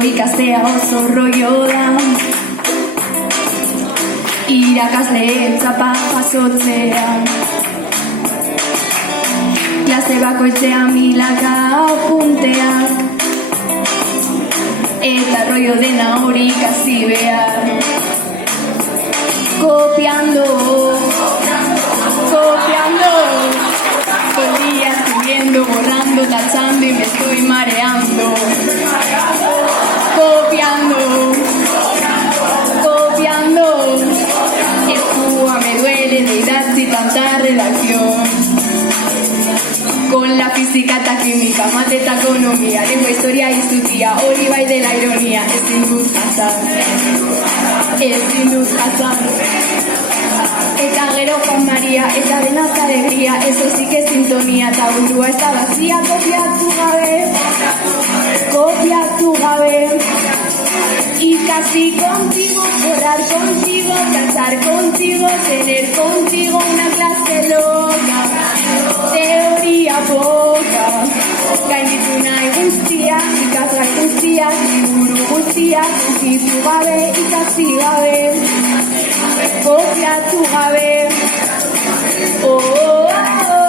Gero ikastea oso rollo da, irakasleen txapa jasotzea. Klase bakoitzean milaka apunteak, eta rollo dena hori ikasi behar. Copiando, copiando, todo el día escribiendo, borrando, tachando y me estoy mareando. Copiando, copiando, el Cuba me duele de idatzi tanta relación. Con la física eta química, mate eta ekonomia, lengua, historia izutia, hori bai dela ironia, ezin dut jasan. Ezin dut jasan. Eta gero Juan Maria, eta denaz alegría, eso sí que es sintonía, eta burua ez da vacía, kopiatu gabe, kopiatu gabe. Y casi contigo, borrar contigo, casar contigo, tener contigo una clase loca, teoría poca, gainditu nahi guztia, ikasgai guztiak, liburu guztiak, ukitu gabe, ikasi gabe, kopiatu gabe. Oh, oh, oh.